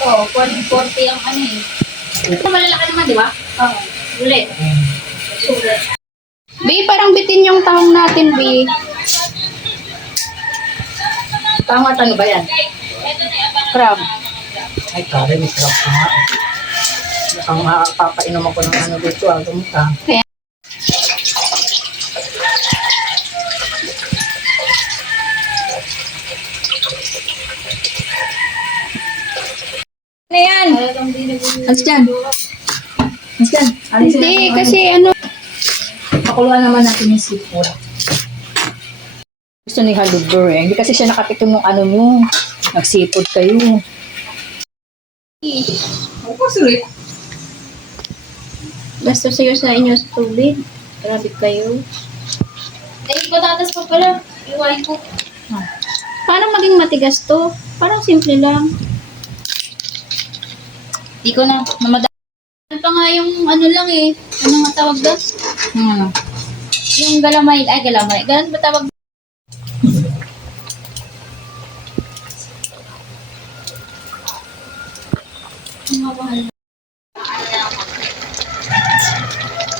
Oo, 40 ang ano eh. Ito malalaki naman, di ba? Oo. Ulit. Sulit. B, parang bitin yung tahong natin, B. Pangat ano ba yan? Crab. Ay, kare, may crab ka nga. Mukhang makapapainom ako ng ano dito, gumita. Kaya, Ano yan? Alis dyan. Alis dyan. Alis hindi, kasi ano, pakuluan naman natin yung seafood. Gusto ni Halubur eh. Hindi kasi siya nakapitong ng ano nyo. Nag-seafood kayo. Ako sulit. basta sa'yo sa inyo sa tubig. Grabe kayo. Ay, patatas pa pala. Iwain ko. Paano maging matigas to? Parang simple lang. Hindi ko na. Namada. Ano pa nga yung ano lang eh. Ano nga tawag doon? Yung galamay. Ay, galamay. Ganun ba tawag?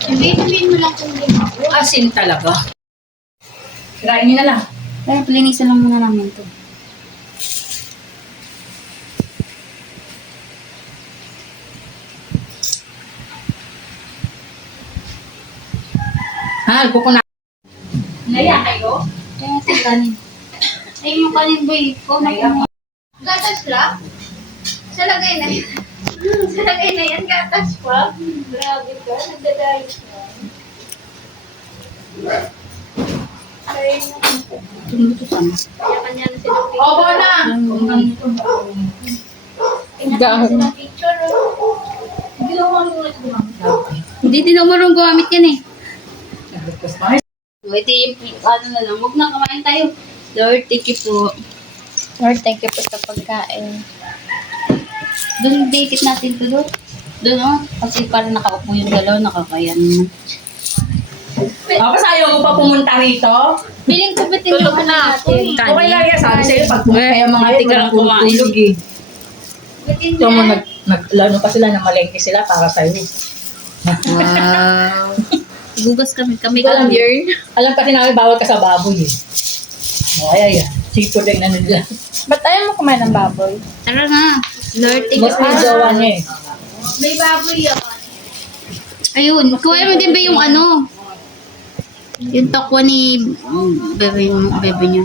Sabihin mo lang kung hindi ako. Asin talaga. Kirain niyo na lang. Kaya plinisan lang muna namin to. Ha, albo ko na. Naya kayo? Kaya natin kanin. Ay, yung kanin boy ko. Gatas lang? Sa lagay na yan. Sa lagay na yan, gatas pa. Grabe ka, nagdadayos ka. Ay, Tumuto sama. kaya kanya na sila picture. Obo na! Kanya na sila picture. Hindi na ako Hindi din ako marunong gumamit yan eh. nag-request pa. Ito yung ano na lang. Huwag na, kamain tayo. Lord, thank you po. Lord, thank you po sa pagkain. Doon, dikit natin to doon. Doon, oh. Kasi parang nakaupo yung dalaw, nakakaya naman. Tapos ayaw mo pa pumunta rito? Feeling ko ba't yung ano natin? Okay lang yan. Sabi sa'yo, pag pumunta yung mga Hindi ka lang kumain. tulog eh. Ba't So, mo lalo pa sila na malengke sila para sa'yo. Wow. Gugas kami Alam, yun. alam kasi namin bawal ka sa baboy eh. Ay, seafood lang na nila. Ba't ayaw mo kumain ng baboy? Tara na. Lord, thank you. Mas may jowa niya eh. May baboy yan. Ayun, kuha mo din ba yung ano? Yung tokwa ni bebe niya.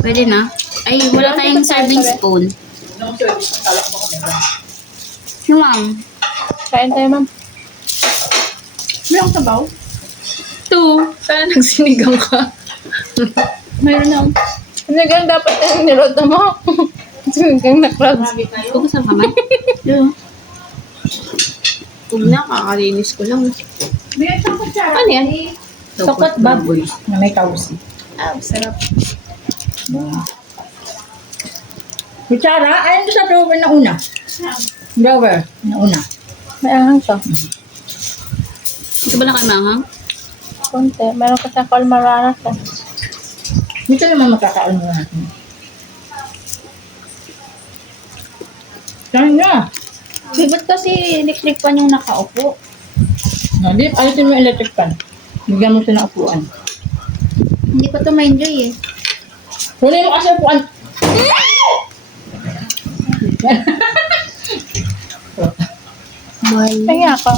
Pwede na. Ay, wala tayong serving spoon. Nung service ng talak mo kami ba? Yung ma'am. Kain tayo, ma'am. Meron ka ba? Two. Sana nagsinigang ka. Mayroon na. Sinigang dapat yung niloto mo. Sinigang na crabs. Huwag sa kamay. Yeah. Huwag na, kakalinis ko lang. Ano yan? Sokot baboy na may kausi. Ah, sarap. Kutsara, ayun doon sa drawer na una. Drawer na una. May anghang to. Ito ba lang kayo manghang? Konti. Meron ka sa kalmaranas eh. Dito naman magkakaon mo natin. Saan nga? Ba't kasi electric pan yung nakaupo? Hindi, alisin mo yung electric pan. Bigyan mo siya ng upuan. Hindi ko to ma-enjoy eh. Kunin mo kasi upuan. Bye. Kaya ako.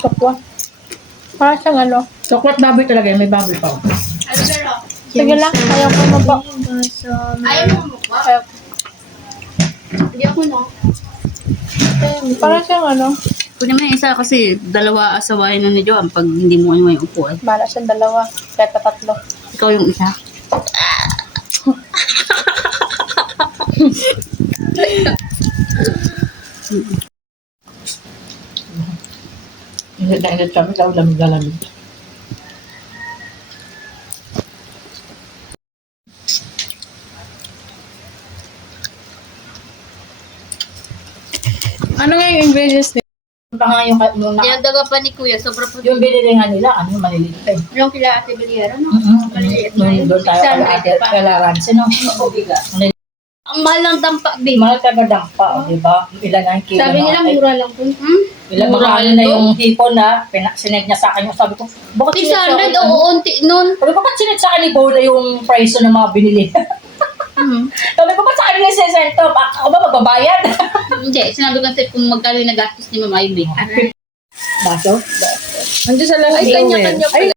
Kapwa. Para siyang ano. Sokot baboy talaga yun, may baboy pa. Sige lang, ayaw ko mo po. Ayaw mo mukha? Ayaw. Hindi ako no. Para siyang ano. Kunin mo yung isa kasi dalawa asawahin na ni Joan pag hindi mo ano yung upuan. Bala siyang dalawa. Kaya tatlo. Ikaw yung isa. Hindi na init kami, daw lamig-lamig. Ano nga yung ingredients niya? Pa nga yung Dinagdaga pa ni Kuya, sobra po. yung binili nga nila, ano, maliliit pa eh. Yung kila Ate Beliera, no? Maliliit na Nung yun. doon tayo kala 600 pa. kala Ransi, no? Ang mahal ng dampa, babe. Mahal taga pa, di ba? Ilan na yung kilo Sabi nila mga- mura lang po. Ilan mura mga ano lang na to. yung hipon na, sinend niya sa akin yung sabi ko, bakit sinend sa 600, akin? oo, unti nun. Sabi ko, bakit sinend sa akin ni Bola yung price ng mga binili? Sabi ko, ba't sa akin yung send to? Ako ba magbabayad? Hindi, sinabi ko sa'yo kung magkano yung nagastos ni Mama Ivy. Baso? Nandiyan sa lang Ay, kanya-kanya Ay,